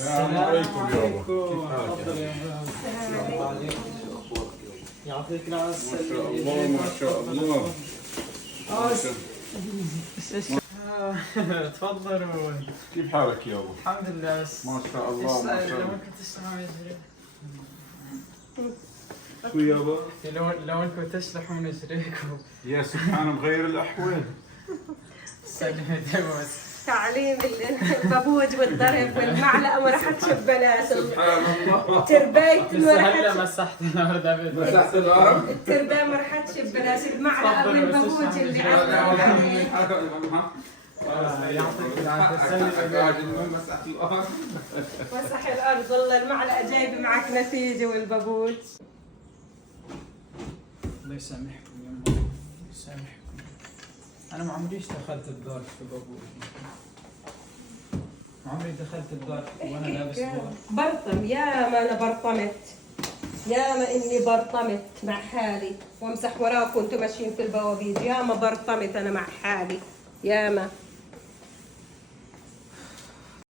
السلام عليكم يابا. تفضل يا مرحبا. يعطيك العافية. ما شاء الله ما شاء الله. تفضلوا. كيف حالك يابا؟ الحمد لله. ما شاء الله ما شاء لو الله. كنت تشرحون اجري. شو يابا؟ لو انكم تشرحون اجريكم. يا سبحان مغير الاحوال. سلمت بس. تعليم البابوج والضرب والمعلقه ما راح تشب بلاش. سبحان الله. ترباية ما هلا راح مسحت النهارده. مسحت الارض. الترباية ما راح تشب بلاش. المعلقه والبابوج اللي عندنا. يعطيك العافية. مسحت الارض. مسح الارض والله المعلقه جايبه معك نتيجه والبابوج. الله يسامحكم يا الله. الله يسامحكم. أنا ما عمريش دخلت الدار في بابوي. ما عمري دخلت الدار وأنا لابس دار. برطم يا ما انا برطمت. يا ما اني برطمت مع حالي وامسح وراكم وانتم ماشيين في البوابيج. يا ما برطمت انا مع حالي. يا ما